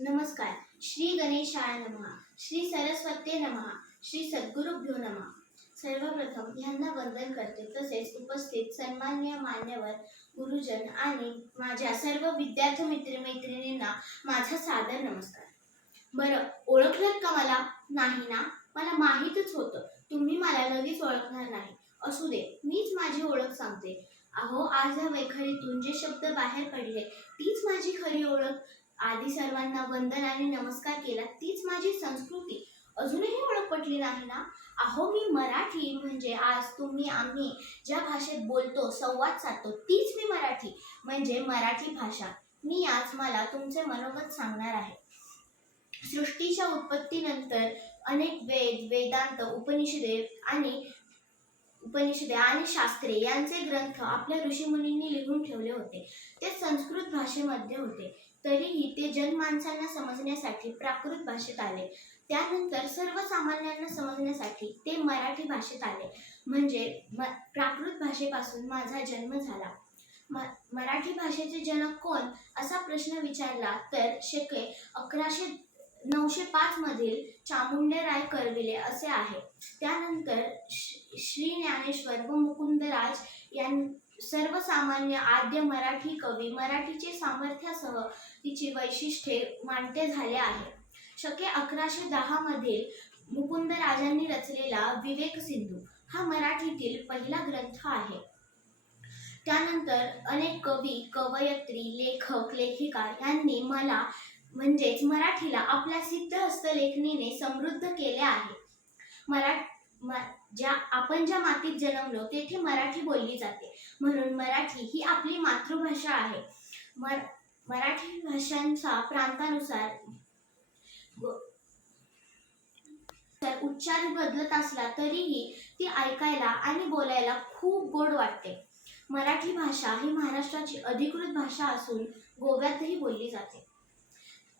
नमस्कार. श्री गणेशाय नमः. श्री सरस्वते नमः. श्री सद्गुरुभ्यो नमः. सर्वप्रथम यांना वंदन करते. तसेच उपस्थित सन्मान्य मान्यवर गुरुजन आणि माझ्या सर्व विद्यार्थी मित्र मैत्रिणींना माझा सादर नमस्कार. बरं ओळखलं का मला? नाही ना? मला माहीतच होतं. तुम्ही मला लगेच ओळखणार नाही. असू दे मीच माझी ओळख सांगते. अहो आज या वैखरीतून जे शब्द बाहेर पडले तीच माझी खरी ओळख? आधी सर्वांना वंदन आणि नमस्कार केला. तीच माझी संस्कृती. अजूनही ओळख पटली नाही ना? अहो मी मराठी म्हणजे आज तुम्ही आम्ही ज्या भाषेत बोलतो संवाद साधतो तीच मी मराठी म्हणजे मराठी भाषा. मी आज मला तुमचे मनोगत सांगणार आहे. सृष्टीच्या उत्पत्तीनंतर अनेक वेद वेदांत उपनिषदे आणि उपनिषदे आणि शास्त्रे यांचे ग्रंथ आपल्या ऋषीमुनींनी लिहून ठेवले होते. ते संस्कृत भाषेमध्ये होते. तरीही ते जनमानसांना समजण्यासाठी प्राकृत भाषेत आले. त्यानंतर सर्वसामान्यांना समजण्यासाठी ते मराठी भाषेत आले. म्हणजे म प्राकृत भाषेपासून माझा जन्म झाला. म मराठी भाषेचे जनक कोण? असा प्रश्न विचारला तर शके अकराशे नऊशे पाच मधील चामुंडेराय करविले असे आहे. त्यानंतर श्री ज्ञानेश्वर व मुकुंदराज यां सर्वसामान्य आद्य मराठी कवी मराठीचे सामर्थ्यासह तिची वैशिष्ट्ये मांडते झाले आहे. शके अकराशे दहा मधील मुकुंदराजांनी रचलेला विवेक सिंधू हा मराठीतील पहिला ग्रंथ आहे. त्यानंतर अनेक कवी कवयत्री लेखक लेखिका यांनी मला म्हणजेच मराठीला आपल्या सिद्ध हस्तलेखनीने समृद्ध केले आहे. मरा ज्या आपण ज्या मातीत जन्मलो तेथे मराठी बोलली जाते. म्हणून मराठी ही आपली मातृभाषा आहे. मर मराठी भाषांचा प्रांतानुसार तर उच्चार बदलत असला तरीही ती ऐकायला आणि बोलायला खूप गोड वाटते. मराठी भाषा ही महाराष्ट्राची अधिकृत भाषा असून गोव्यातही बोलली जाते.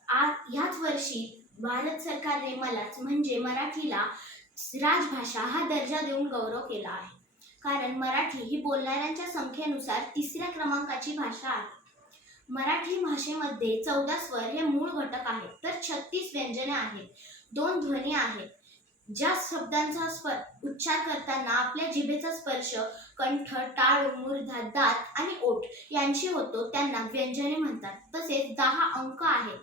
याच ह्याच वर्षी भारत सरकारने मलाच म्हणजे मराठीला राजभाषा हा दर्जा देऊन गौरव केला आहे. कारण मराठी ही बोलणाऱ्यांच्या संख्येनुसार तिसऱ्या क्रमांकाची भाषा आहे. मराठी भाषेमध्ये चौदा स्वर हे मूळ घटक आहेत तर छत्तीस व्यंजने आहेत दोन ध्वनी आहेत. ज्या शब्दांचा स्वर उच्चार करताना आपल्या जिभेचा स्पर्श कंठ टाळ मूर्धा दात आणि ओठ यांची होतो त्यांना व्यंजने म्हणतात. तसेच दहा अंक आहेत.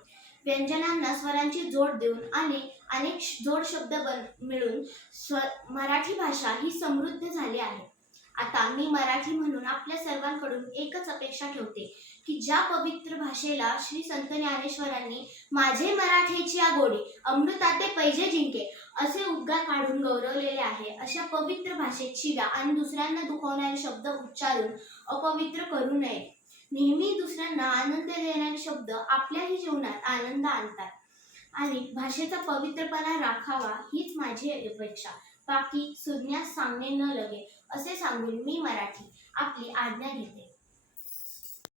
व्यंजनांना स्वरांची जोड देऊन आणि अनेक जोड शब्द बन मिळून स्व मराठी भाषा ही समृद्ध झाली आहे. आता मी मराठी म्हणून आपल्या सर्वांकडून एकच अपेक्षा ठेवते की ज्या पवित्र भाषेला श्री संत ज्ञानेश्वरांनी माझे मराठीची या गोडी अमृताते पैजे जिंके असे उद्गार काढून गौरवलेले आहे अशा पवित्र भाषेत शिव्या आणि दुसऱ्यांना दुखवणारे शब्द उच्चारून अपवित्र करू नये. नेहमी दुसऱ्यांना आनंद देणारे शब्द आपल्याही जीवनात आनंद आणतात. आणि भाषेचा पवित्रपणा राखावा हीच माझी अपेक्षा. बाकी सुज्ञास सांगणे न लगे असे सांगून मी मराठी आपली आज्ञा घेते.